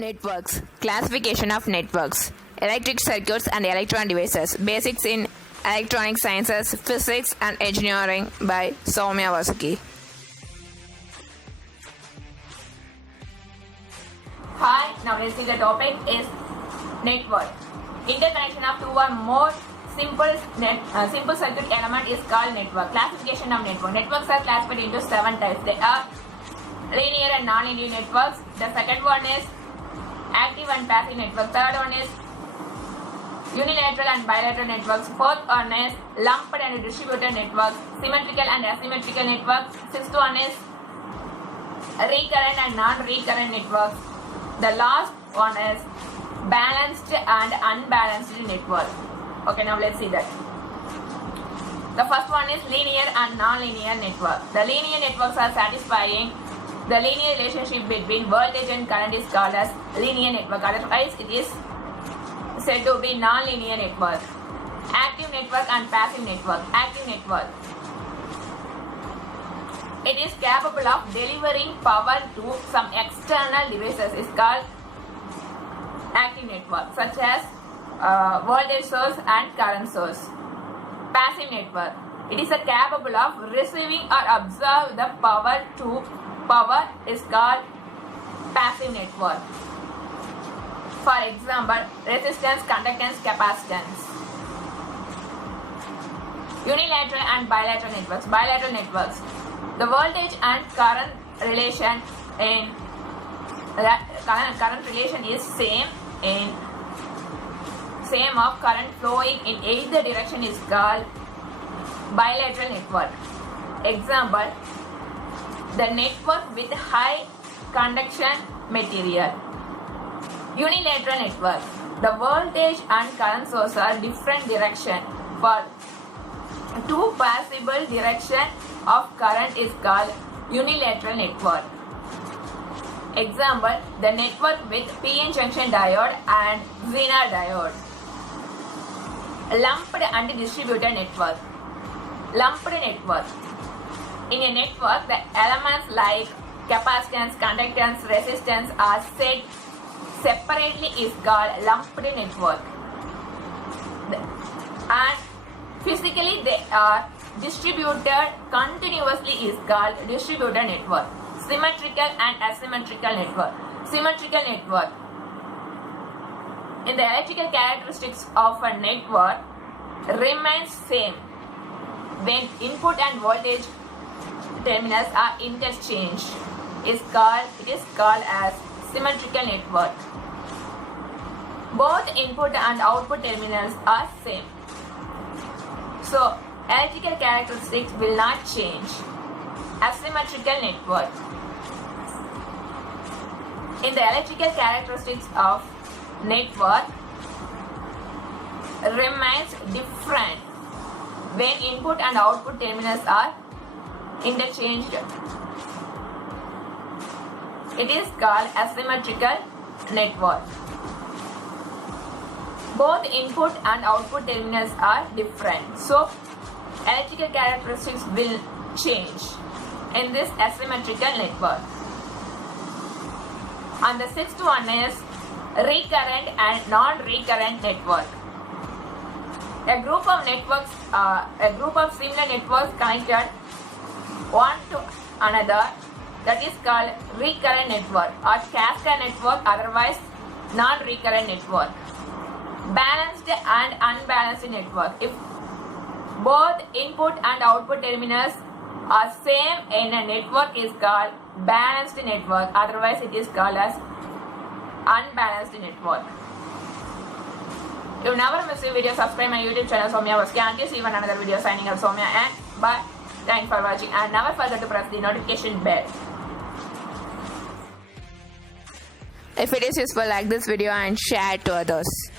Networks. Classification of networks. Electric circuits and electron devices. Basics in electronic sciences, physics and engineering by Soumya Vasuki. Hi, now let's see the topic is network. Interconnection of two or more simple circuit element is called network. Classification of network. Networks are classified into 7 types. They are linear and non-linear networks. The second one is active and passive network. Third one is unilateral and bilateral networks. Fourth one is lumped and distributed networks. Symmetrical and asymmetrical networks. Sixth one is recurrent and non-recurrent networks. The last one is balanced and unbalanced network. Okay, now let's see that. The first one is linear and non-linear network. The linear networks are satisfying the linear relationship between voltage and current is called as linear network. Otherwise, it is said to be non-linear network. Active network and passive network. Active network. It is capable of delivering power to some external devices. Is called active network, such as voltage source and current source. Passive network. It is capable of receiving or absorb the power to power is called passive network. For example, resistance, conductance, capacitance. Unilateral and bilateral networks. Bilateral networks. The voltage and current relation is same of current flowing in either direction is called bilateral network. Example, the network with high conduction material. Unilateral network. The voltage and current source are different direction. For two possible direction of current is called unilateral network. Example, the network with PN junction diode and Zener diode. Lumped and distributed network. Lumped network. In a network, the elements like capacitance, conductance, resistance are set separately is called lumped network. And physically they are distributed continuously is called distributed network. Symmetrical and asymmetrical network. Symmetrical network. In the electrical characteristics of a network remains same when input and voltage terminals are interchanged. It is called as symmetrical network. Both input and output terminals are same. So electrical characteristics will not change. Asymmetrical network. In the electrical characteristics of network remains different when input and output terminals are interchanged. It is called asymmetrical network. Both input and output terminals are different. So electrical characteristics will change in this asymmetrical network. And the sixth one is recurrent and non-recurrent network. A group of similar networks connected one to another, that is called recurrent network or cascade network, otherwise non-recurrent network. Balanced and unbalanced network. If both input and output terminals are same in a network is called balanced network, otherwise it is called as unbalanced network. If you never miss a video, subscribe my YouTube channel Soumya Vasuki. Until see you in another video, signing up Soumya and bye. Thanks for watching and never forget to press the notification bell. If it is useful, like this video and share it to others.